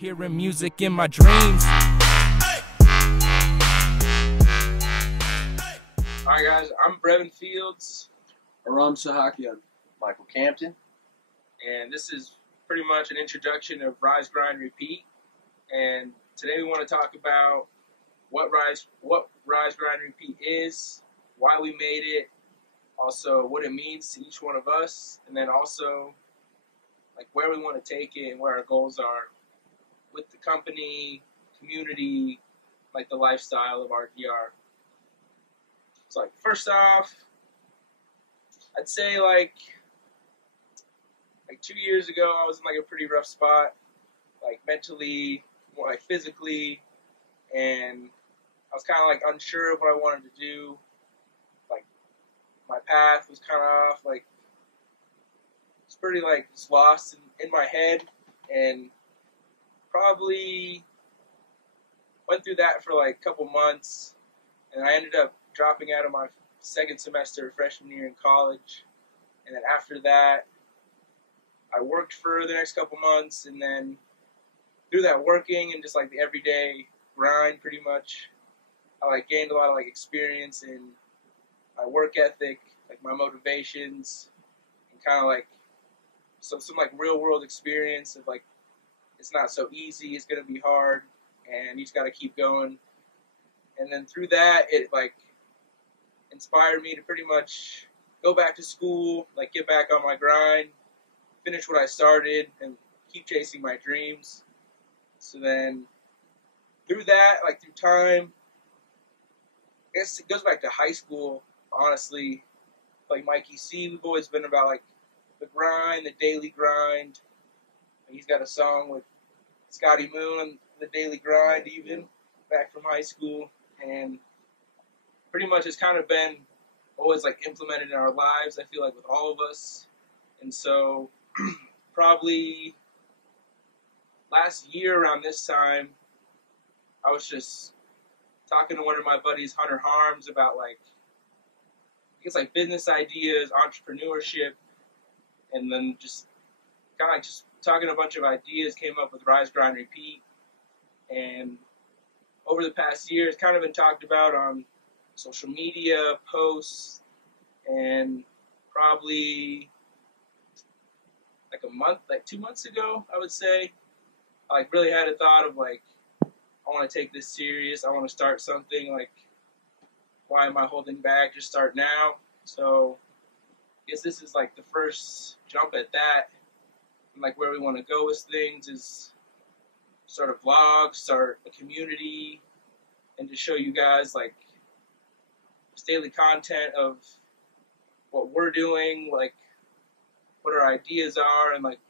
Hearing music in my dreams. Alright guys, I'm Brevin Fields. Aram Sahakian. Michael Campton. And this is pretty much an introduction of Rise, Grind, Repeat. And today we want to talk about what Rise, Grind, Repeat is, why we made it, also what it means to each one of us, and then also like where we want to take it and where our goals are with the company, community, like the lifestyle of RGR. So like first off, I'd say like 2 years ago I was in like a pretty rough spot, like mentally, more like physically, and I was kind of like unsure of what I wanted to do. Like my path was kind of off, like it's pretty like just lost in my head, and probably went through that for like a couple months, and I ended up dropping out of my second semester freshman year in college. And then after that, I worked for the next couple months, and then through that working and just like the everyday grind, pretty much, I like gained a lot of like experience in my work ethic, like my motivations, and kind of like some like real world experience of like it's not so easy, it's gonna be hard, and you just gotta keep going. And then through that, it like inspired me to pretty much go back to school, like get back on my grind, finish what I started, and keep chasing my dreams. So then through that, like through time, I guess it goes back to high school, honestly. Like Mikey C, we've always been about like the grind, the daily grind. He's got a song with Scotty Moon on the daily grind, even back from high school, and pretty much it's kind of been always like implemented in our lives, I feel like, with all of us. And so probably last year around this time, I was just talking to one of my buddies, Hunter Harms, about like I guess like business ideas, entrepreneurship, and then just kind of like just talking a bunch of ideas, came up with Rise, Grind, Repeat. And over the past year, it's kind of been talked about on social media, posts, and probably like a month, like 2 months ago, I would say, I like really had a thought of like, I want to take this serious. I want to start something. Like, why am I holding back? Just start now. So I guess this is like the first jump at that. And like where we want to go with things is start a vlog, start a community, and just show you guys like daily content of what we're doing, like what our ideas are, and like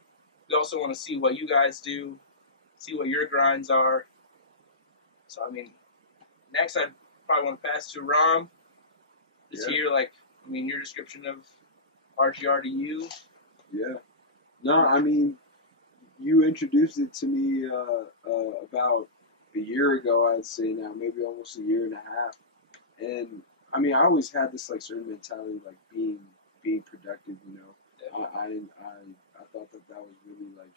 we also want to see what you guys do, see what your grinds are. So I mean, next I'd probably want to pass to Ram. Just hear like, I mean, your description of RGR to you. Yeah. No, I mean, you introduced it to me about a year ago, I'd say now, maybe almost a year and a half. And I mean, I always had this like certain mentality, like being productive. You know, I thought that was really like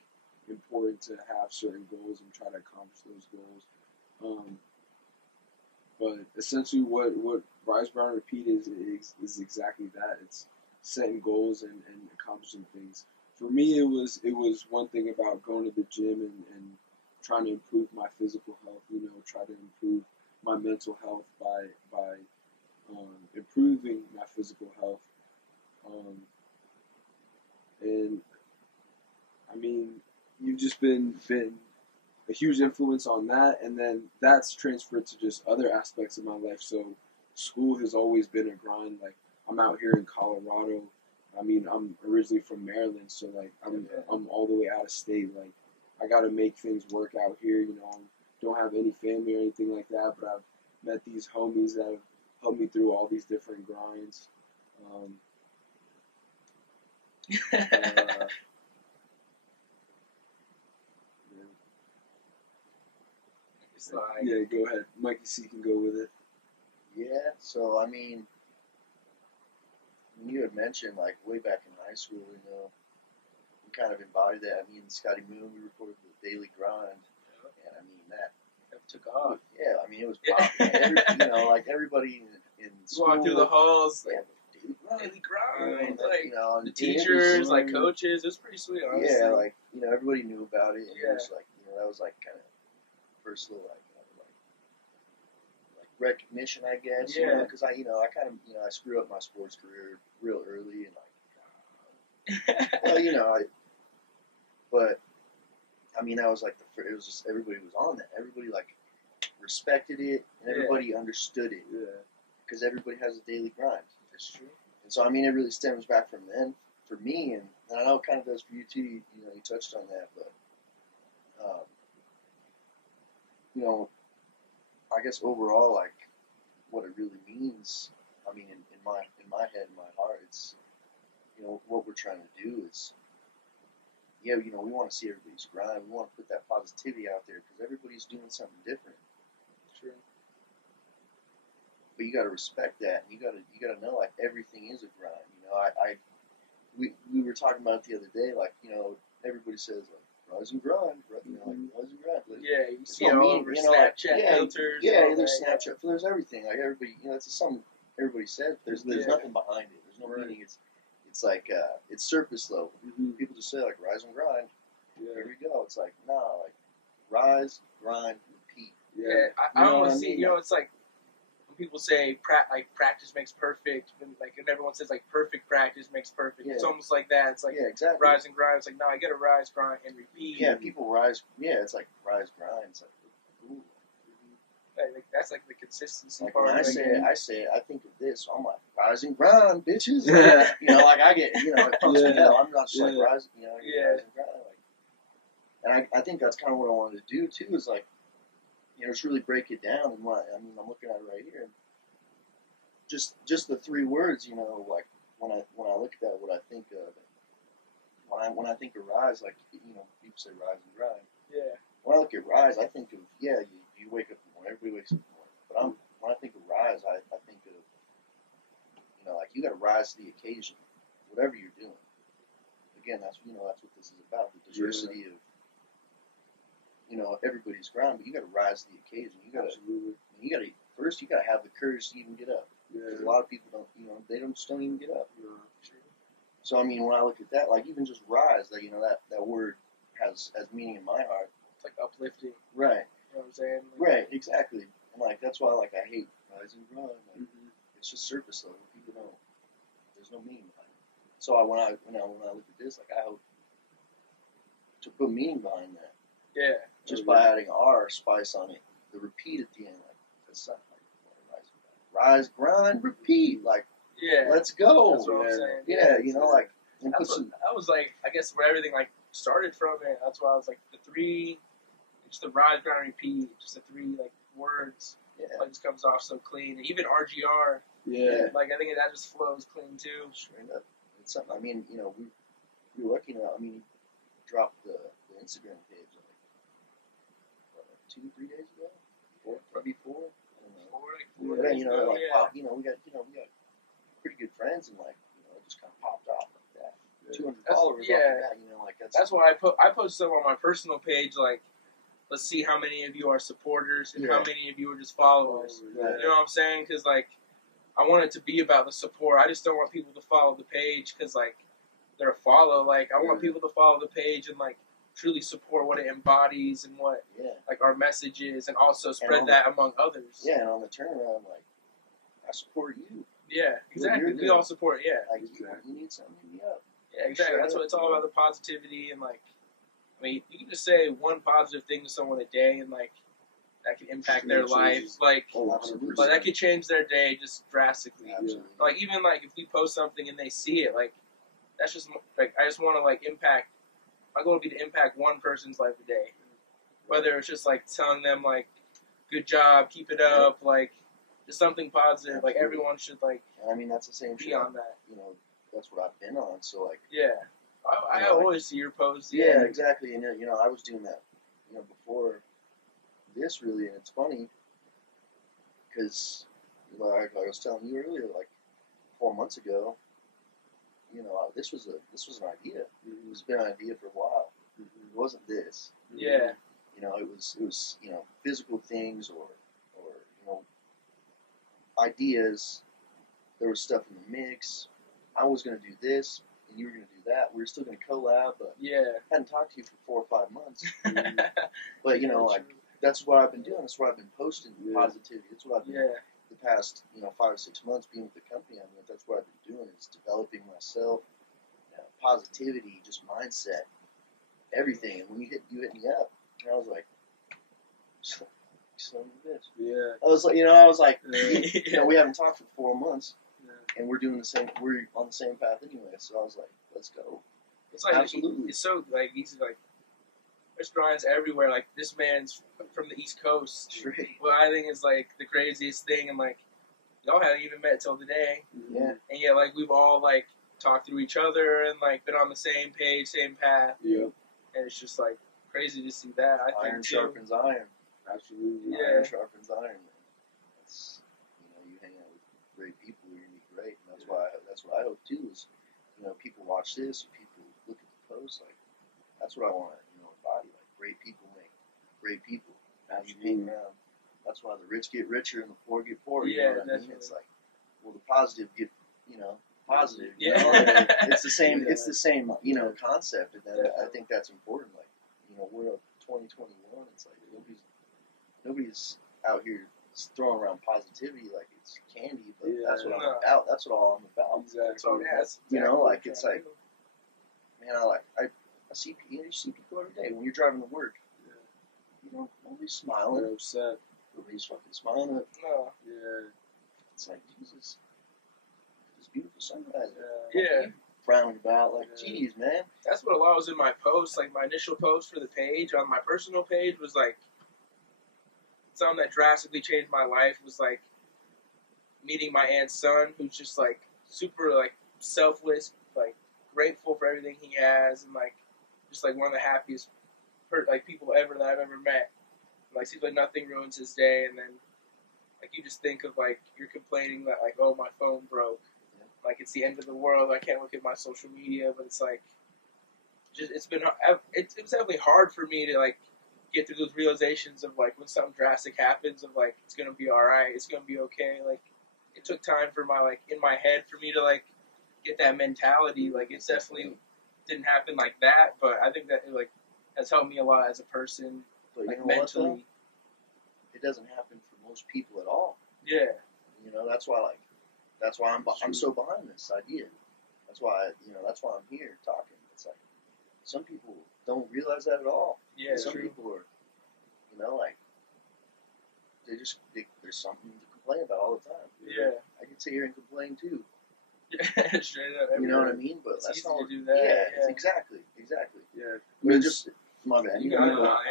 important to have certain goals and try to accomplish those goals. But essentially, what Rise, Grind, Repeat is exactly that. It's setting goals and accomplishing things. For me, it was one thing about going to the gym and trying to improve my physical health. You know, try to improve my mental health by improving my physical health. And I mean, you've just been a huge influence on that, and then that's transferred to just other aspects of my life. So school has always been a grind. Like I'm out here in Colorado. I mean, I'm originally from Maryland, so like I'm all the way out of state. Like I got to make things work out here. You know, I don't have any family or anything like that, but I've met these homies that have helped me through all these different grinds. Yeah, go ahead. Mikey C can go with it. Yeah, so I mean, you had mentioned like way back in high school, you know, we kind of embodied that. Me and Scotty Moon, we recorded the daily grind. took off. Yeah, I mean, it was Yeah. popular. Like everybody in school. Walk through the halls, Yeah, like daily grind, like, like the and teachers, like coaches. It was pretty sweet, honestly. Yeah, like everybody knew about it. And Yeah. it was like that was like kind of first little like recognition, I guess. Yeah. Because I kind of I screwed up my sports career real early and but I mean that was like it was just everybody was on that. Everybody like respected it and everybody understood it. Yeah. Because everybody has a daily grind. That's true. And so I mean it really stems back from then for me, and I know it kind of does for you too. You touched on that, but I guess overall, like what it really means. I mean, in my head, in my heart, it's what we're trying to do is, we want to see everybody's grind. We want to put that positivity out there because everybody's doing something different. True. But you got to respect that, and you got to know like everything is a grind. We were talking about it the other day, like everybody says like rise and grind, like rise and grind. Like, yeah, you see it all over Snapchat filters. Yeah, there's Snapchat. There's everything. Like everybody, it's something everybody says. There's nothing behind it. There's no meaning. It's like it's surface level. Mm-hmm. People just say like rise and grind. Yeah. Here we go. It's like like rise, grind, repeat. Yeah, I almost see. It's like when people say practice makes perfect, and everyone says like perfect practice makes perfect. Yeah. It's almost like that. It's like exactly. Rise and grind. It's like no, I gotta rise, grind, and repeat. Yeah, people rise. Yeah, it's like rise, grind. It's like ooh. Like that's like the consistency like part. When I say it, I think of this. I'm like rise and grind, bitches. Like I get, it comes to hell. I'm not just like rise, rise and grind. And I think that's kind of what I wanted to do too. Is like, just really break it down. And I'm looking at it right here. Just the three words, like when I look at that, what I think of. When I think of rise, like people say rise and grind. Yeah. When I look at rise, I think of you wake up in the morning. Everybody wakes up in the morning. But when I think of rise, I think of like you got to rise to the occasion, whatever you're doing. Again, that's what this is about, the diversity of everybody's grind. But you got to rise to the occasion. You got to first you got to have the courage to even get up. Because a lot of people don't, they just don't even get up. So I mean, when I look at that, like even just rise, that word has meaning in my heart. It's like uplifting. Right. You know what I'm saying? Right, exactly. And like that's why I hate rise and grind. Like, it's just surface level. People don't. There's no meaning behind it. So when I look at this, like I hope to put meaning behind that. Yeah. Just by adding R spice on it, the repeat at the end, like that's not like rise, grind, repeat. Like let's go. That's what I'm saying. Yeah, like and that was like I guess where everything like started from. It. That's why I was like the three. Just the rise, grind, repeat, just the three like words. Yeah. Like just comes off so clean. Even RGR. Yeah. Like I think that just flows clean too. Straight up. It's something. I mean, we were lucky enough. I mean, he dropped the Instagram page like 2-3 days ago. Maybe 4. I don't know. But then, wow, we got pretty good friends, and like it just kind of popped off like that. 200 followers. Off of that, that's why I posted some on my personal page like. Let's see how many of you are supporters and how many of you are just followers. Right. You know what I'm saying? Because, like, I want it to be about the support. I just don't want people to follow the page because, like, they're a follow. Like, I want people to follow the page and, like, truly support what it embodies and what, like, our message is and also spread that among others. Yeah, and on the turnaround, like, I support you. Yeah, exactly. We all support, Like, you need something, hit me up. Yeah, exactly. That's what it's all about, the positivity and, like, I mean, you can just say one positive thing to someone a day, and like that can impact their life. Like, but that could change their day just drastically. Absolutely. Like even like if we post something and they see it, like that's just like I just want to like impact. My goal would be to impact one person's life a day, whether it's just like telling them like, "Good job, keep it up," like just something positive. Absolutely. Like everyone should like. And I mean, that's the same be on that. That's what I've been on. So like. Yeah. I always see your posts. Yeah, exactly. And I was doing that, before this really, and it's funny because, like I was telling you earlier, like 4 months ago, this was an idea. It's been an idea for a while. It wasn't this. Yeah. It was physical things or you know, ideas. There was stuff in the mix. I was going to do this, and you were going to do that. We were still going to collab, but Yeah. I hadn't talked to you for 4 or 5 months. But, you know, like, that's what I've been doing. That's what I've been posting, positivity. That's what I've been, the past, you know, 5 or 6 months being with the company I'm with. That's what I've been doing, is developing myself, positivity, just mindset, everything. And when you hit me up, and I was like, son of a bitch. Yeah. I was like, you know, we haven't talked for 4 months, and we're doing the same. We're on the same path anyway. So I was like, let's go. It's like Absolutely. It's so like easy. Like there's grinds everywhere. Like this man's from the East Coast. Straight. What I think is like the craziest thing, and like y'all haven't even met till today. Yeah. And yet, like we've all like talked through each other and like been on the same page, same path. Yeah. And it's just like crazy to see that. I think Iron sharpens iron. Absolutely. Yeah. Iron sharpens iron. That's, you know, you hang out with great people, you're gonna be great, and that's what I hope too. Is, you know, people watch this, or people look at the post, like that's what I want to, you know, embody. Like great people make great people. Now you hang around. That's why the rich get richer and the poor get poorer. You know what I mean? It's like, well, the positive get, you know, positive. You know? It's the same. It's the same. You know, concept. And I think that's important. Like, you know, we're 2021. It's like nobody's out here throwing around positivity like it's candy. But that's what I'm about. That's what all I'm about. Exactly. You know, like it's like, man, I see people every day when you're driving to work. You know, nobody's smiling. They're upset. Nobody's fucking smiling. No. Yeah. It's like, Jesus, this beautiful sunrise. Yeah. Frowning about, like, geez, man. That's what a lot was in my post. Like my initial post for the page on my personal page was like something that drastically changed my life. Was like meeting my aunt's son, who's just like super like selfless, like grateful for everything he has, and like just like one of the happiest like people ever that I've ever met. Like seems like nothing ruins his day, and then like you just think of like you're complaining that like, oh, my phone broke, like it's the end of the world, I can't look at my social media, but it's like just it was definitely hard for me to like get through those realizations of like when something drastic happens of like it's gonna be all right, it's gonna be okay. Like it took time for my like in my head for me to like get that mentality. Like it definitely didn't happen like that, but I think that it like has helped me a lot as a person. But like you know mentally. what, though? It doesn't happen for most people at all. Yeah. You know, that's why I'm so behind this idea. That's why that's why I'm here talking. It's like some people don't realize that at all. Yeah. Some people are, you know, like there's something to complain about all the time. Yeah. I can sit here and complain too. Yeah, straight up. You know what I mean? But it's that's easy not to do that. Yeah, it's exactly. Yeah. I mean, just my bad.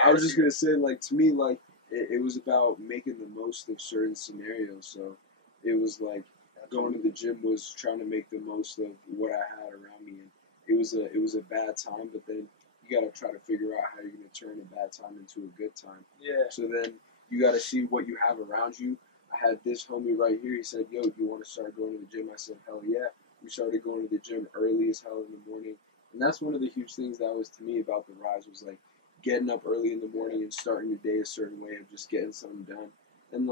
I was just gonna say, like, to me, like, it was about making the most of certain scenarios. So it was like going to the gym was trying to make the most of what I had around me, and it was a bad time. But then you got to try to figure out how you're gonna turn a bad time into a good time. Yeah. So then you got to see what you have around you. I had this homie right here. He said, "Yo, do you want to start going to the gym?" I said, "Hell yeah." We started going to the gym early as hell in the morning. And that's one of the huge things that was to me about the rise was like getting up early in the morning and starting your day a certain way of just getting something done. And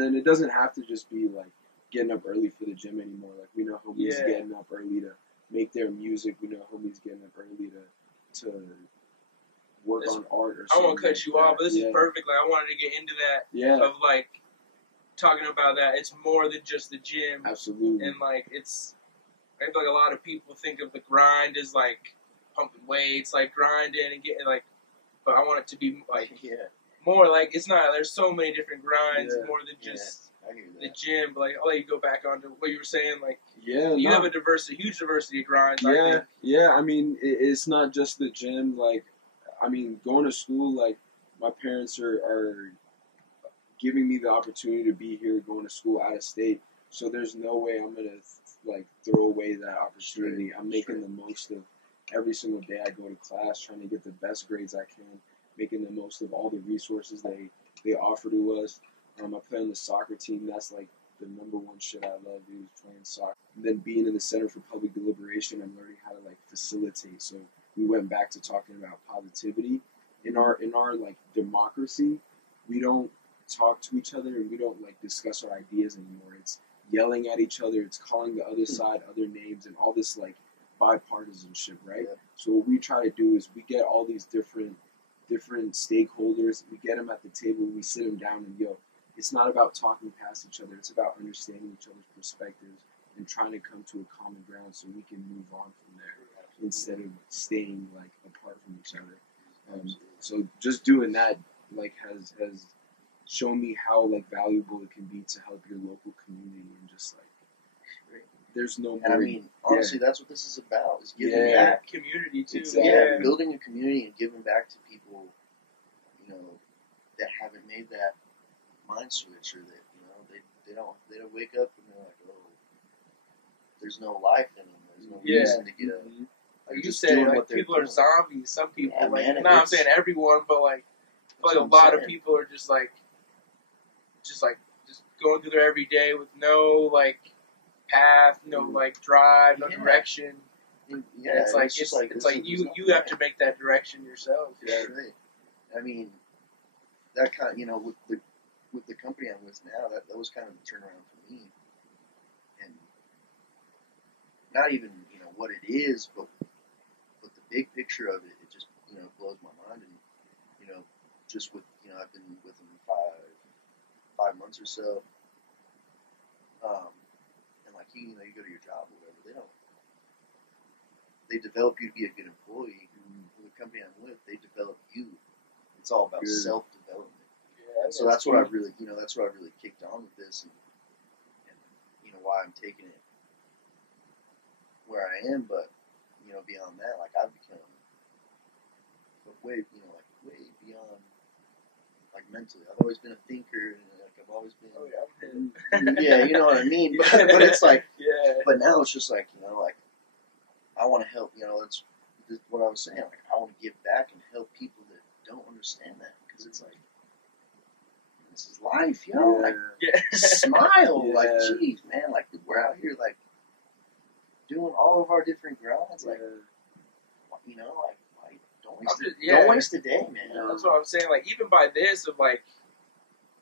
then it doesn't have to just be like getting up early for the gym anymore. Like we know homies getting up early to make their music. We know homies getting up early to work on art or something. I won't cut you off, but this is perfect. Like I wanted to get into that. Yeah. Of like talking about that. It's more than just the gym. Absolutely. And like I feel like a lot of people think of the grind as like pumping weights, like grinding and getting like, but I want it to be like more like it's not. There's so many different grinds more than just the gym. But like I'll let you go back onto what you were saying. Like you have a huge diversity of grinds. Yeah, I think. Yeah. I mean, it's not just the gym. Like, I mean, going to school. Like, my parents are giving me the opportunity to be here, going to school out of state. So there's no way I'm gonna like throw away that opportunity. I'm making the most of every single day I go to class, trying to get the best grades I can, making the most of all the resources they offer to us. I play on the soccer team. That's like the number one shit I love, dude, playing soccer. And then being in the Center for Public Deliberation, I'm learning how to like facilitate. So we went back to talking about positivity in our like democracy. we don't talk to each other and we don't like discuss our ideas anymore. It's yelling at each other. It's calling the other side other names and all this like bipartisanship, right? Yeah. So what we try to do is we get all these different stakeholders. We get them at the table. We sit them down and it's not about talking past each other. It's about understanding each other's perspectives and trying to come to a common ground so we can move on from there instead of staying like apart from each other. So just doing that like has shown me how like valuable it can be to help your local community and just like there's no more. And I mean, honestly, that's what this is about: is giving Yeah, back. community too. Exactly. Yeah, building a community and giving back to people, you know, that haven't made that mind switch, or that they don't wake up and they're like, oh, there's no life in them. There's no reason to get up. Like you just said, doing like what they're people are doing. zombies. Some people, Yeah, like, man, no, I'm it's- saying everyone, but like, I feel like a That's what I'm lot of saying. people are just going through their everyday with no like path, no like drive, no Yeah. direction. Yeah, And it's like just it's like there's you nothing have there. to make that direction yourself. That's right. I mean, that kind of, with the company I'm with now, that was kind of the turnaround for me. And not even, what it is, but the big picture of it, it just, blows my mind. And, just with, I've been with them 5 months or so. And like, you go to your job or whatever, they develop you to be a good employee. The company I'm with, they develop you. It's all about self-development. Yeah, So that's what I really, kicked on with this, and why I'm taking it where I am. But beyond that, like I've become way beyond like mentally. I've always been a thinker, and like I've always been. Oh yeah, Yeah, you know what I mean. But it's like, yeah. but now it's just like like I want to help. That's what I was saying. Like I want to give back and help people that don't understand that, because it's like, this is life, like Yeah. smile, like Yeah. geez, man, like we're out here like doing all of our different grinds, like like don't waste a day, man. That's what I'm saying. Like even by this, of like,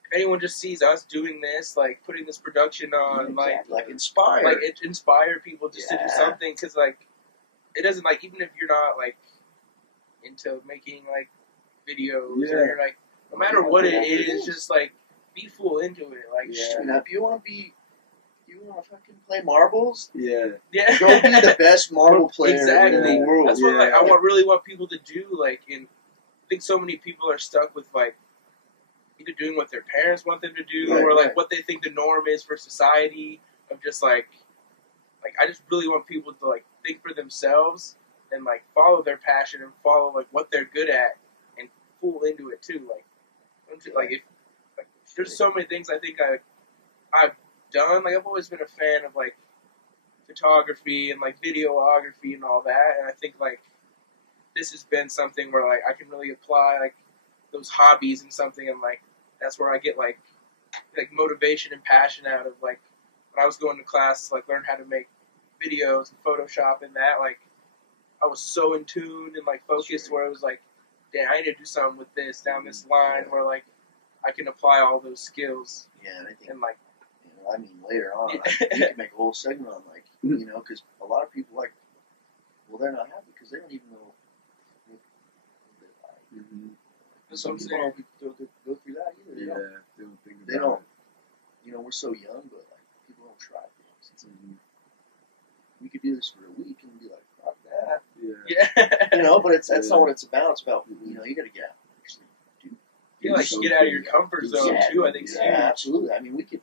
if anyone just sees us doing this, like putting this production on, Exactly. like inspire, like it inspire people just to do Yeah. something, because like it doesn't, like, even if you're not like into making like videos or like, no matter what it is, just like be full into it. Like If you want to fucking play marbles, yeah, go be the best marble player exactly. in the world. That's what like I really want people to do. Like, and I think so many people are stuck with like either doing what their parents want them to do, Right, or like right. what they think the norm is for society. Of just like I just really want people to like think for themselves and like follow their passion and follow like what they're good at and fool into it too. Like there's so many things I think I've done. Like I've always been a fan of like photography and like videography and all that, and I think like this has been something where like I can really apply like those hobbies in something, and like that's where I get like motivation and passion out of. Like when I was going to class to like learn how to make videos and Photoshop and that, like I was so in tune and like focused where it was like, damn, I need to do something with this down this line where like I can apply all those skills. Yeah, and I think, and like, I mean, later on, Yeah. I think you can make a whole segment on like, because a lot of people like, well, they're not happy because they don't even know what they like. That's what I'm Some saying. people don't go through that either. They don't. they don't think about They don't. We're so young, but like people don't try things. It's like, we could do this for a week and be like, fuck that. Yeah. But that's not what it's about. It's about, you got to get out and actually do. You like get out of your comfort zone too. I think is Yeah, huge. absolutely. I mean, we could,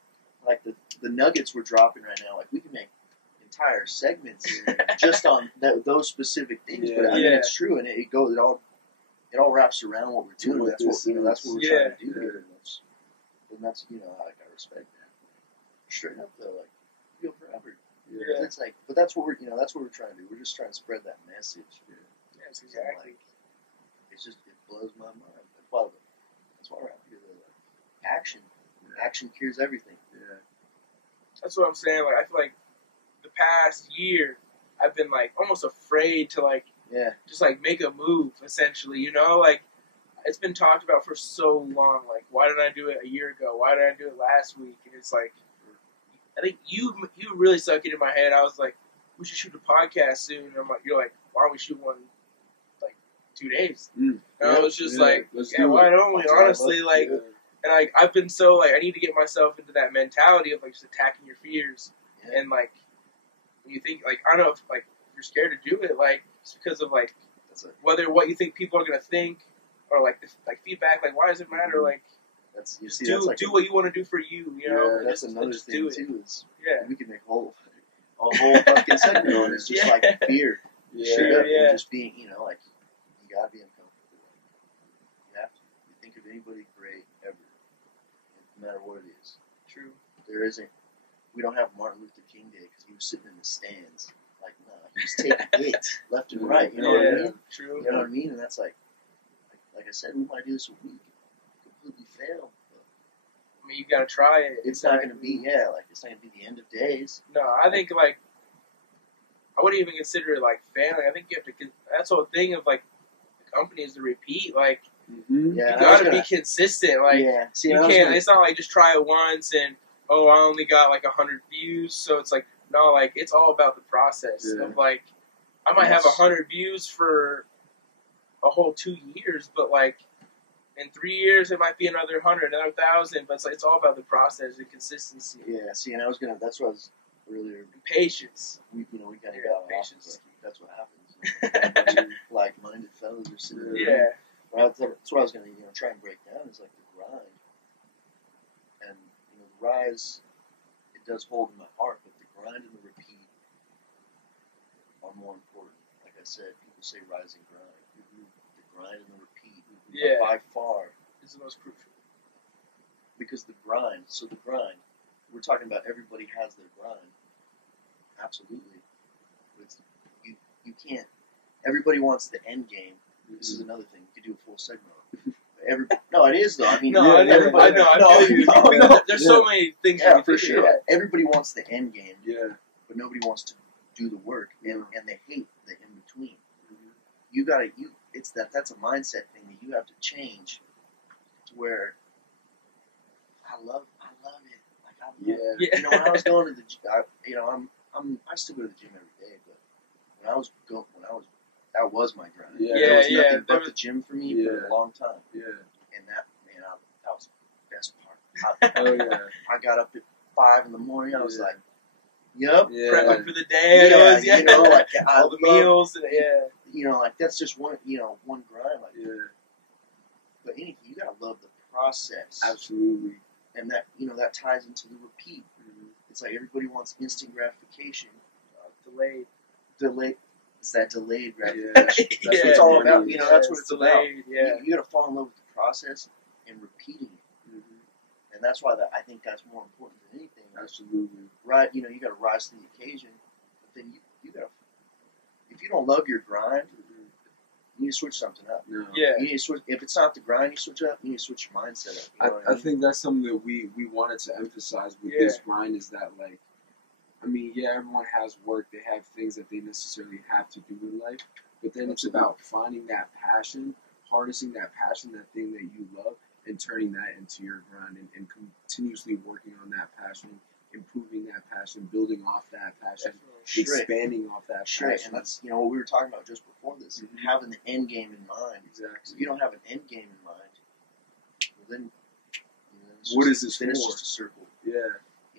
like the nuggets we're dropping right now. Like we can make entire segments just on those specific things. Yeah. But I mean, Yeah. it's true, and it all wraps around what we're doing. That's what that's what we're trying to do here. And that's like I respect that. Straight up though, like feel forever. Yeah. It's like, but that's what we're that's what we're trying to do. We're just trying to spread that message. Yes, exactly. Like, it's just it blows my mind. That's why we're out here. Like, action cures everything. Yeah. That's what I'm saying. Like I feel like the past year I've been like almost afraid to like Yeah. just like make a move. Essentially, like it's been talked about for so long. Like, why didn't I do it a year ago? Why did I do it last week? And it's like, I think you really suck it in my head. I was like, we should shoot a podcast soon. And I'm like, you're like, why don't we shoot one like 2 days? And I was just like, yeah, why don't we? Honestly, like, and like I've been so like I need to get myself into that mentality of like just attacking your fears. And like when you think like I don't know if like you're scared to do it, like it's because of like whether what you think people are gonna think or like feedback. Like why does it matter? Like do what you want to do for you. You know, that's another thing too. Is yeah, we can make a whole fucking segment on it. It's just like fear. Yeah. Just being, you know, like you gotta be uncomfortable. You have to. You think of anybody great ever, no matter what it is. True. There isn't. We don't have Martin Luther King Day because he was sitting in the stands. Like, no, he was taking hits left and right. You know what I mean? True. You know what I mean? And that's like I said, we might do this a week, completely fail. But I mean, you gotta try it. It's not gonna be it's not gonna be the end of days. No, I think like I wouldn't even consider it like failing. I think you have to. That's the whole thing of like the company is to repeat. Like you gotta be consistent. Like you can't. It's not like just try it once and I only got like 100 views. So it's like no, like it's all about the process of like I might have 100 views for a whole 2 years, but like in 3 years it might be another 100, another 1,000. But it's like it's all about the process and consistency. Yeah. See, and that's what I was earlier. Patience. We kind of got patience. That's what happens. Like-minded fellas are sitting there. Yeah. That's what I was going to try and break down is like the grind. And the rise, it does hold in my heart, but the grind and the repeat are more important. Like I said, people say rise and grind. The grind and the repeat by far is the most crucial. Because the grind, we're talking about everybody has their grind. Absolutely. But you can't. Everybody wants the end game. This is another thing. You could do a full segment on. No, it is though. I mean, everybody. There's so many things. Yeah, for sure. Everybody wants the end game. Yeah. But nobody wants to do the work, and they hate the in between. You gotta. That's a mindset thing that you have to change to where I love it. Like I love it. When I was going to the I still go to the gym every day, but that was my grind. There was nothing but the gym for me for a long time. Yeah. And that was the best part. I got up at 5 in the morning. I was like, yep. Prepping for the day. Like all the meals. Like that's just one grind. Like, but anything, you gotta love the process. Absolutely. And that that ties into the repeat. It's like everybody wants instant gratification. Delayed. It's that delayed gratification. That's what it's all about. That's what it's delayed, about. You got to fall in love with the process and repeating it. And that's why I think that's more important than anything. Absolutely. Right? You got to rise to the occasion. But then you got to. If you don't love your grind, you need to switch something up. No. Yeah. You need to switch. If it's not the grind, you switch up. You need to switch your mindset up. I think that's something that we wanted to emphasize with this grind is that like. I mean, everyone has work. They have things that they necessarily have to do in life. But then it's about finding that passion, harnessing that passion, that thing that you love, and turning that into your grind and continuously working on that passion, improving that passion, building off that passion, expanding off that passion. And that's, what we were talking about just before this, having the end game in mind. Exactly. If you don't have an end game in mind, well then, what is this for? It's just a circle. Yeah.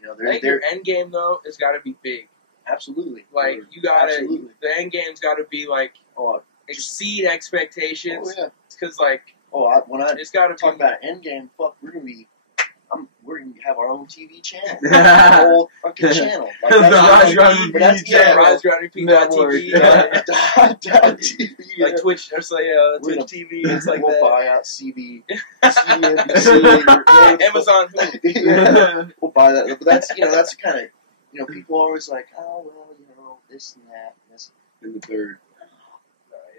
I think your end game though has got to be big. Absolutely. Like you gotta, the end game's got to be like exceed expectations. Oh yeah. Because like when I it's got to talk about end game, we're gonna have our own TV channel, our whole fucking channel. Like Rise Ground TV, like Twitch, or so Twitch TV. It's like we'll that. buy out CNBC, Amazon. We'll buy that. But that's that's the kind of people are always like, oh well, this and that, and this and the third.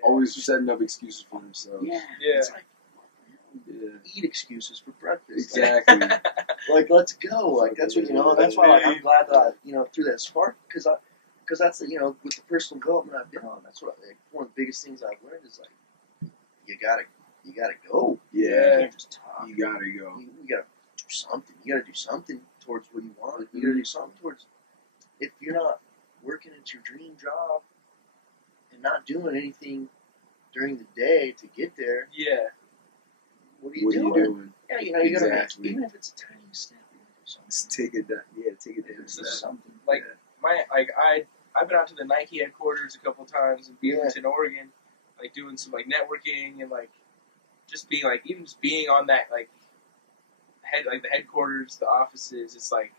Always setting up excuses for themselves. Yeah. It's like, eat excuses for breakfast. Exactly. Like, let's go. Like, that's what, that's why I'm glad that I, threw that spark, because that's, with the personal development I've been on, that's what, one of the biggest things I've learned is, like, you gotta you gotta go. Yeah. You can't just talk. You gotta go. You gotta do something. You gotta do something towards what you want. You gotta do something towards. If you're not working at your dream job and not doing anything during the day to get there, Yeah. what are you doing? Yeah, you gotta Exactly. even if it's a tiny step, you gotta do something. Just take it down. Yeah, take it down. It's just something. Like I've been out to the Nike headquarters a couple times in Beaverton, Oregon, like doing some like networking and like just being like even just being on that like the headquarters, the offices. It's like,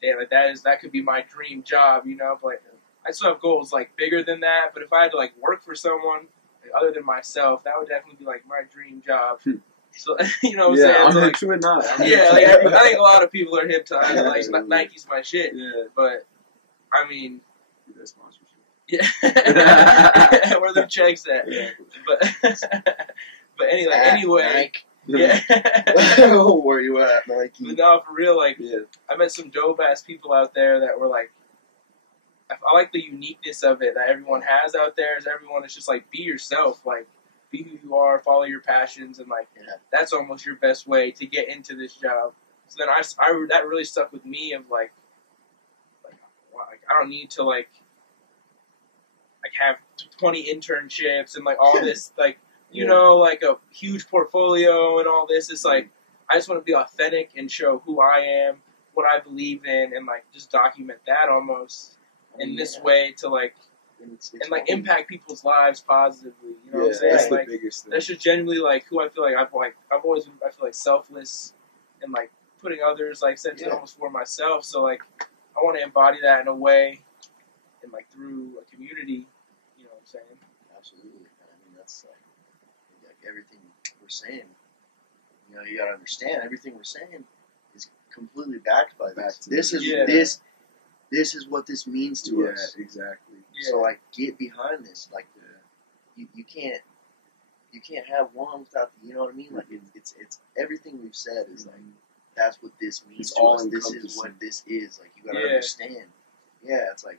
damn, like that could be my dream job, you know. But I still have goals like bigger than that. But if I had to like work for someone like, other than myself, that would definitely be like my dream job. So you know what I'm saying? I'm so, hip to it now. yeah, like I think a lot of people are hip to it. Like Absolutely. Nike's my shit. Yeah. But I mean, That sponsorship. yeah, where the checks at? Yeah. But anyway, yeah. Where you at, Nike? But no, for real, like Yeah. I met some dope ass people out there that were like, I like the uniqueness of it that everyone has out there. Is everyone is just like be yourself, like be who you are, follow your passions, and like that's almost your best way to get into this job. So then I that really stuck with me of like I don't need to like have 20 internships and like all this like you know like a huge portfolio and all this. It's like I just want to be authentic and show who I am, what I believe in, and like just document that almost in this way to like it's and like impact people's lives positively. You know what I'm saying? That's Like the biggest thing. that's just genuinely like who I feel like I've always been, I feel like selfless and like putting others like centered almost for myself. So like I want to embody that in a way and like through a community. You know what I'm saying? Absolutely. I mean that's like everything we're saying. You know, you gotta understand everything we're saying is completely backed by this. This is what this means to us. Yeah, exactly. Yeah. So like, get behind this. Like, you can't have one without the. You know what I mean? Like, it's everything we've said is like that's what this means It's to all us. This is what this is. Like, you gotta understand. Yeah, it's like,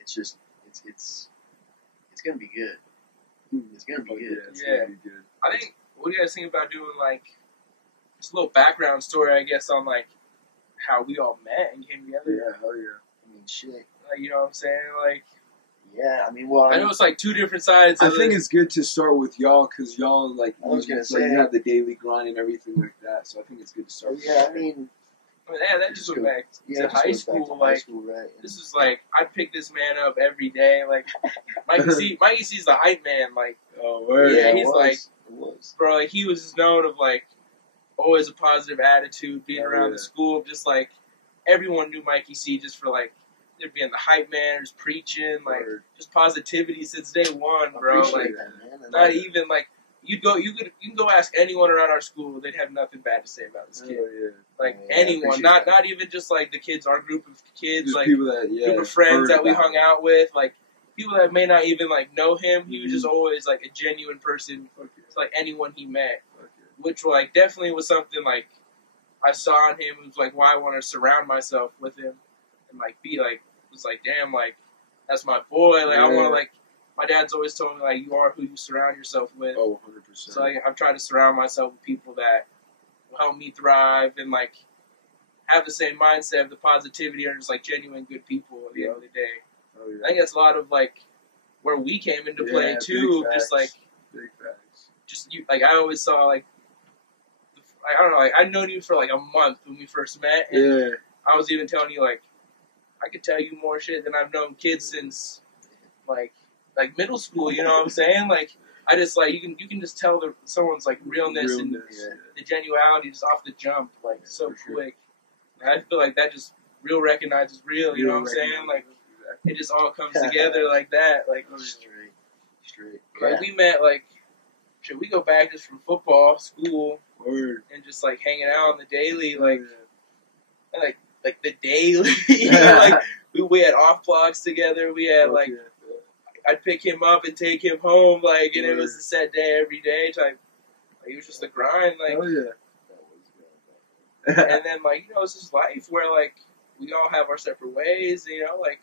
it's just it's gonna be good. It's gonna be good. It's Yeah. gonna be good. I think what do you guys think about doing like just a little background story, I guess, on like how we all met and came together? Yeah, hell yeah. I mean, shit. Like, you know what I'm saying? Like, Yeah, I mean, well, I know it's like two different sides. I Of think it. it's good to start with y'all because y'all like I was gonna like, say you have the daily grind and everything like that. So I think it's good to start. yeah, I with mean, Yeah, that just went back to it just high goes back school. to Like, high school, right? this is like I'd pick this man up every day. Like, Mikey C's the hype man. Like, Oh, word. Yeah, it he's was. like- It was. bro, like he was just known of like always a positive attitude, being Oh, around yeah. the school. Just like everyone knew Mikey C just for like there being the hype man, just preaching, like Word. just positivity since day one, I bro. appreciate Like, that, man. And not even like you can go ask anyone around our school, they'd have nothing bad to say about this kid. Oh, yeah. Like Yeah, I anyone, appreciate not that. not even just like the kids, our group of kids, Just like people that group of friends heard that we about hung it. out with, like people that may not even like know him. He was Mhm. just always like a genuine person Fuck to like anyone he met, yeah. Fuck yeah. which like definitely was something like I saw in him. It was like why I want to surround myself with him and like be like was like damn like that's my boy. Like I want Yeah. to like my dad's always told me like you are who you surround yourself with. Oh, 100%. So like, I've tried to surround myself with people that will help me thrive and like have the same mindset of the positivity and just like genuine good people at the end of the day. Oh, yeah. I think that's a lot of like where we came into play Yeah, too. big Just like facts. Big facts. just you like I always saw like I don't know like I'd known you for like a month when we first met and Yeah. I was even telling you like I could tell you more shit than I've known kids since like middle school. You know what I'm saying? Like I just like you can just tell someone's like realness and Realness, yeah. the genuality just off the jump like so for sure. quick. And I feel like that just real recognizes real. You know what I'm saying? Real Like exactly. it just all comes together like that. Like Straight. like we met like should we go back just from football, school, Word. and just like hanging out on the daily, like Yeah. like the daily. You know, like we had off blogs together. We had Fuck like yeah. I'd pick him up and take him home, like, and it was a set day every day type. Like, it was just a grind, like, Hell yeah. That was good. and then like you know it's just life where like we all have our separate ways, you know, like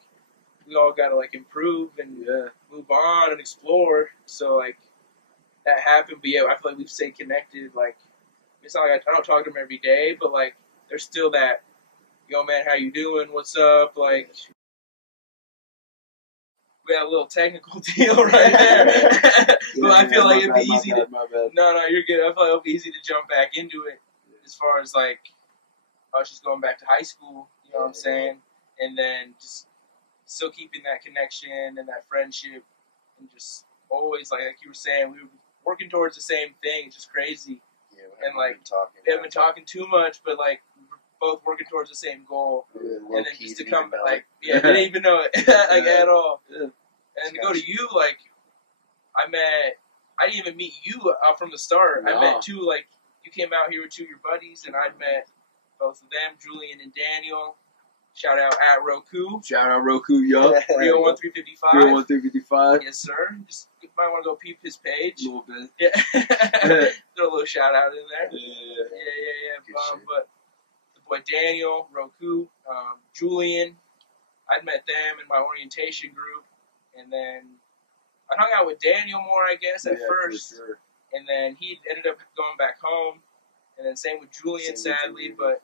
we all gotta like improve and Yeah. move on and explore. So like that happened. But yeah, I feel like we've stayed connected. Like, it's not like I don't talk to him every day, but like, there's still that, yo, man, how you doing? What's up? Like, we had a little technical deal right there. But I feel like it'd be easy to. No, you're good. I feel like it'll be easy to jump back into it as far as like us just going back to high school. You know what I'm saying? And then just still keeping that connection and that friendship, and just always like you were saying, we were working towards the same thing. It's just crazy. Yeah, and like we haven't been talking too much, but like we're both working towards the same goal. Yeah, and then just to come like didn't even know it like at all. Yeah. And to go to you, like I didn't even meet you from the start. No. I met two, like you came out here with two of your buddies, and I'd met both of them, Julian and Daniel. Shout out at Roku. Shout out Roku, yo. 301-355. 301-355. Yes, sir. Just you might want to go peep his page. A little bit. Yeah. Throw a little shout out in there. Yeah. But the boy Daniel, Roku, Julian, I'd met them in my orientation group, and then I hung out with Daniel more, I guess, at first. For sure. And then he ended up going back home, and then same with Julian, sadly, but.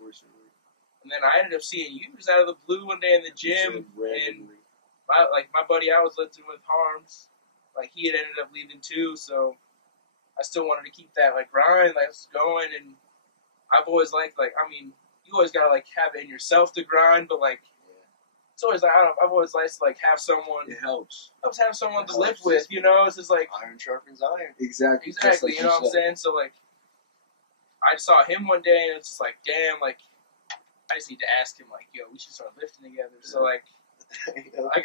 And then I ended up seeing you just out of the blue one day in the gym, and my buddy I was lifting with Harms, like he had ended up leaving too, so I still wanted to keep that like grind, like going, and I've always liked you always gotta like have it in yourself to grind, but like it's always like I've always liked to like have someone. It helps. Have someone to lift with, you know. It's just like iron sharpens iron. Exactly. Like you know what I'm saying? So like I saw him one day, and it's just like damn, like. I just need to ask him, like, yo, we should start lifting together. So, like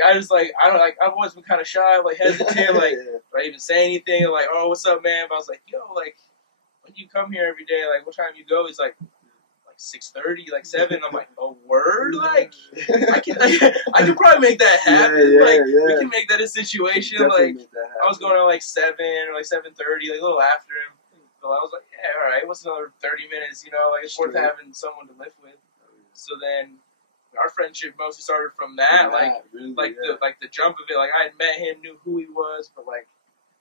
I was like, I've always been kind of shy, like, hesitant, like, do I even say anything? Like, oh, what's up, man? But I was like, yo, like, when you come here every day, like, what time you go? He's like 6:30, like 7. I'm like, oh, word? Like, I can probably make that happen. We can make that a situation. Like, I was going at like 7 or like 7:30, like a little after him. So I was like, yeah, all right, what's another 30 minutes? You know, like, it's worth having someone to lift with. So then, our friendship mostly started from that, the jump of it. Like I had met him, knew who he was, but like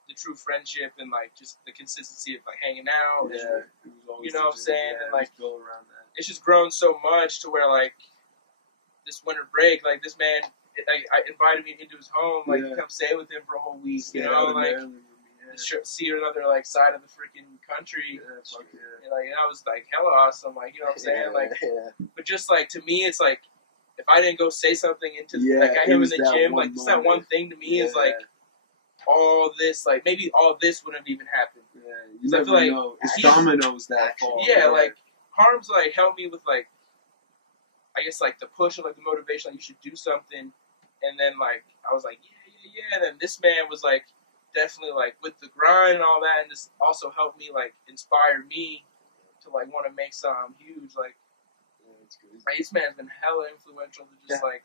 the true friendship and like just the consistency of like hanging out. Yeah, you know what I'm saying? Yeah, and like built around that. It's just grown so much to where like this winter break, like this man, I invited me into his home, like to come stay with him for a whole week. You know, like. See another like side of the freaking country, like and I was like hella awesome, like you know what I'm saying, like. But just like to me, it's like if I didn't go say something into like I him in the gym, like just that one thing to me is like all this, like maybe all this wouldn't have even happened. Yeah, you never feel like know. It's dominoes that fall. Yeah, like Harms like helped me with like I guess like the push and like the motivation, like you should do something, and then like I was like yeah, and then this man was like. Definitely like with the grind and all that, and this also helped me like inspire me to like want to make something huge. Like, it's crazy. Like, this man's been hella influential to just like.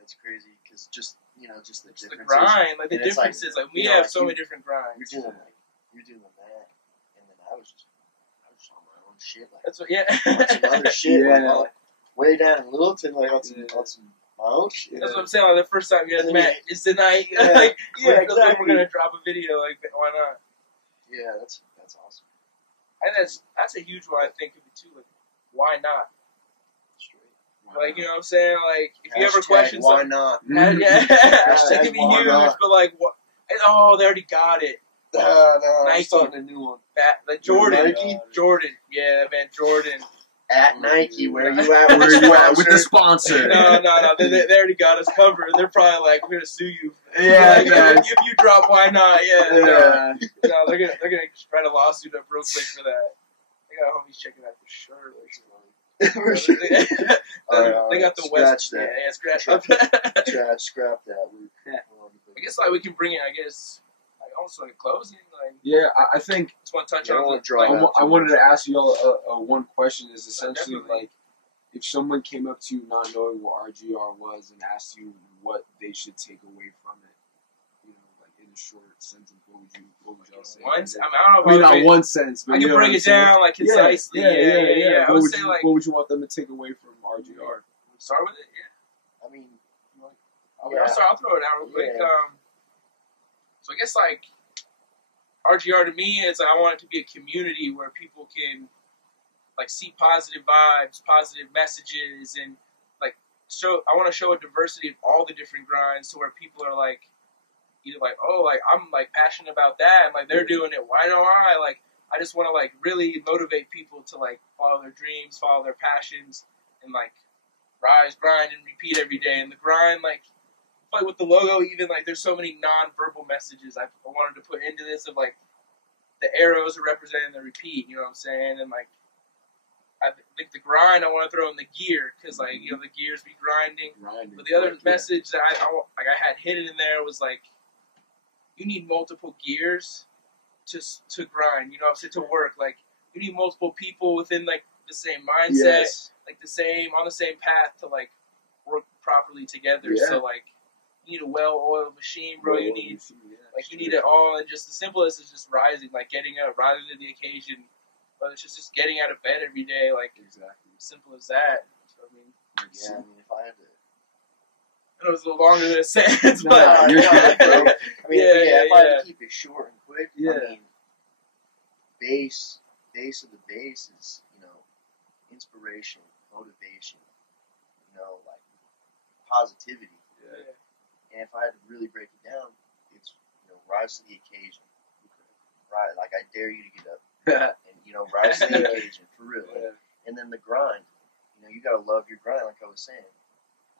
That's crazy because just the differences. The grind, like the differences. Like we have so many different grinds. You're doing that, and then I was on my own shit. Like, that's what on some other shit. Like, way down in Littleton, like on some. Oh, shit. That's what I'm saying. Like the first time you guys met, it's tonight. Exactly. We're gonna drop a video. Like, why not? Yeah, that's awesome. And that's a huge one. I think of it too. Like, why not? Straight. Like, you know what I'm saying? Like, if you ever question why something, not? That can be huge. Not. But like, what? Oh, they already got it. No, Nike. I'm starting a new one. Like Jordan. Nike? Jordan. Yeah, man, Jordan. At Nike, where you at? Where you at with the sponsor? No. They already got us covered. They're probably like, we're gonna sue you. Yeah, like, if you drop, why not? Yeah. No, they're gonna write a lawsuit up real quick for that. They got homies checking that for sure. For sure. They got the West. That. Yeah, scratch Scrap that. I guess like we can bring it. I guess like also in closing. Like I think. Just want to touch on. I wanted to ask you all one question. Is essentially like if someone came up to you not knowing what RGR was and asked you what they should take away from it, you know, like in a short sentence, what would y'all say? I don't know. Not one sentence, but I can break it down like concisely. Yeah. I would say like, what would you want them to take away from RGR? Start with it. Yeah. I mean, I'll throw it out real quick. So I guess like RGR to me is like, I want it to be a community where people can like see positive vibes, positive messages, and like I want to show a diversity of all the different grinds to where people are like either like, oh, like I'm like passionate about that, and like they're doing it, why don't I? Like I just want to like really motivate people to like follow their dreams, follow their passions, and like rise, grind, and repeat every day. And the grind, like with the logo, even like there's so many non-verbal messages I wanted to put into this of like the arrows are representing the repeat. You know what I'm saying? And like I think the grind I want to throw in the gear because like the gears be grinding. But the other message that I had hidden in there was like you need multiple gears to grind. You know what I'm saying? To work like you need multiple people within like the same mindset, like on the same path to like work properly together. So like. You need a well-oiled machine, bro. You need it all, and just the simplest is just rising, like getting up, rising to the occasion. But it's just getting out of bed every day, like exactly simple as that. So, I mean, if I had to, I know it was a little longer than it says, but if I had to keep it short and quick, I mean, base of the base is inspiration, motivation, like positivity. Yeah. And if I had to really break it down, it's rise to the occasion. Right, like I dare you to get up and rise to the occasion for real. Yeah. And then the grind, you gotta love your grind. Like I was saying,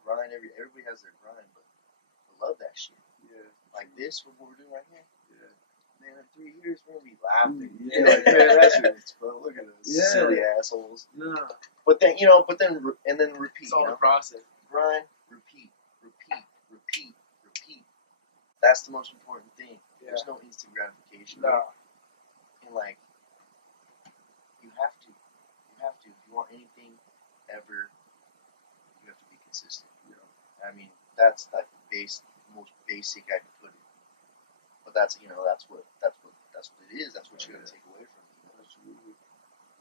grind. Everybody has their grind, but I love that shit. Yeah. Like this, what we're doing right here. Yeah. Man, in 3 years we're gonna be laughing. Yeah. Like, man, that shit's fun. Look at us, silly assholes. No. But then and then repeat. It's all the process. Grind, repeat. That's the most important thing. Yeah. There's no instant gratification. No. And like, you have to. If you want anything ever, you have to be consistent. Yeah. I mean, that's like the most basic I could put it. But that's what it is. That's what you got to take away from it. Absolutely.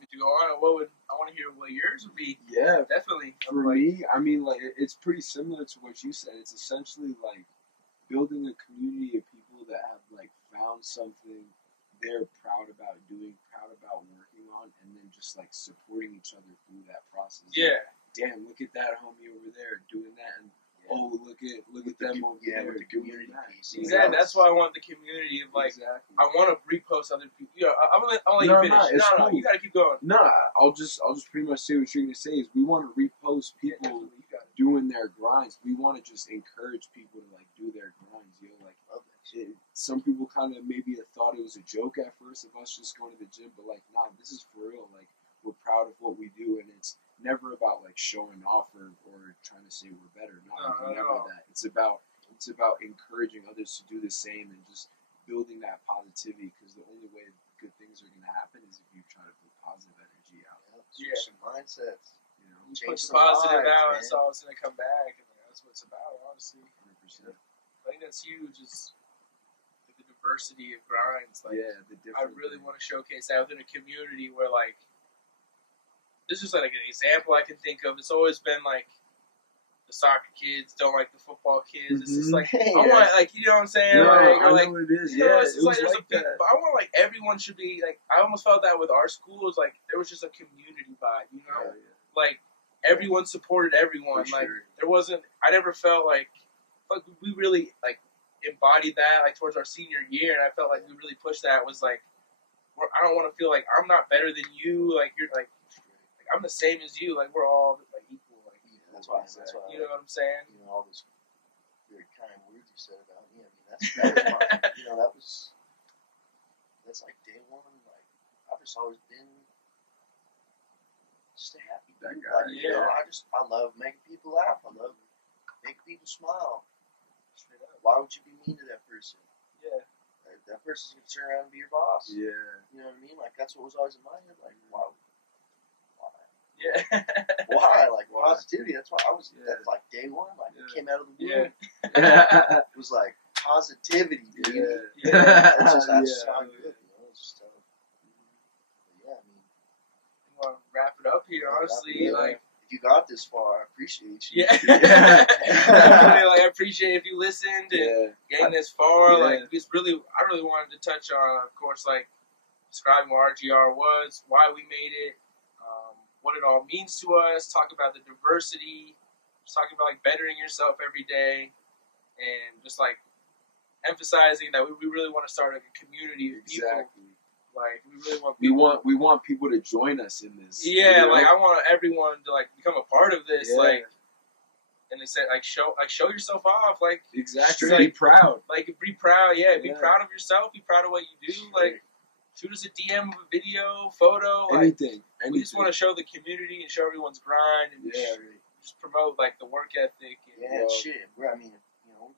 To go on, I want to hear what yours would be. Yeah, definitely. For me, I mean, like it's pretty similar to what you said. It's essentially like building a community of people that have like found something they're proud about doing, proud about working on, and then just like supporting each other through that process. Yeah. Like, damn, look at that homie over there doing that, and look at them over there with the community piece. Exactly. That's why I want the community of like. Exactly. I want to repost other people. I'll let you finish. No, you got to keep going. No, I'll just pretty much say what you're gonna say is we want to repost people doing their grinds. We want to just encourage people to like do their grinds. Like some people kind of maybe thought it was a joke at first of us just going to the gym, but like, nah, this is for real. Like we're proud of what we do, and it's never about like showing off or trying to say we're better. No, never that. It's about encouraging others to do the same and just building that positivity. Because the only way good things are going to happen is if you try to put positive energy out. Some mindsets. You put the positive out, and it's all going to come back. And that's what it's about, honestly. 100%. I think that's huge. Is the diversity of grinds. Like, I really want to showcase that within a community where like. This is like an example I can think of. It's always been like the soccer kids don't like the football kids. It's just like I want like you know what I'm saying? No, like, I know what it is. It's like there's a big. I want like everyone should be like. I almost felt that with our school. It's like there was just a community vibe. Like everyone supported everyone. Like there wasn't. I never felt like we really like embodied that like towards our senior year, and I felt like we really pushed that. Was like I don't want to feel like I'm not better than you. Like you're like. I'm the same as you. Like we're all like equal. Like that's why. You know what I'm saying? All those very kind words you said about me. I mean, that was mine. That's like day one. Like I've just always been just a happy guy. I love making people laugh. I love making people smile. Straight up. Why would you be mean to that person? Yeah. That person's gonna turn around and be your boss. Yeah. You know what I mean? Like that's what was always in my head. Like wow. Yeah. Why? Like positivity. That's why I was. That's like day one. Like it came out of the womb. It was like positivity, baby. That's just how I live. It's just I mean, I want to wrap it up here. Honestly, like you got this far, I appreciate you. Yeah. Definitely, like, I appreciate if you listened and getting this far. Yeah. Like, I really wanted to touch on, of course, like, describing what RGR was, why we made it, what it all means to us, talk about the diversity, just talking about, like, bettering yourself every day, and just, like, emphasizing that we really want to start, like, a community of people. Exactly. Like, we really want people. We want people to join us in this. Yeah, you know? like, I want everyone to, like, become a part of this, Yeah. like, and they said, like, show yourself off, like, Exactly. like, Be proud. like, be proud, be Yeah. proud of yourself, be proud of what you do, like, shoot us a DM of a video, photo, like, Anything. we just want to show the community and show everyone's grind and just promote, like, the work ethic. And, Shit, bro, I mean, you know,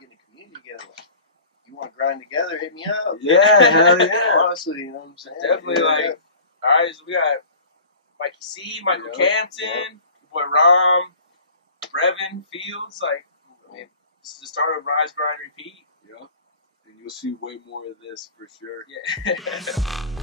getting a community together, like, you want to grind together, hit me up. Yeah, hell yeah. Honestly, you know what I'm saying? Definitely, like, all right, so we got Mikey C, Michael Campton, boy Rom, Brevin Fields, like, I mean, this is the start of Rise, Grind, Repeat. Yeah. And you'll see way more of this for sure. Yeah.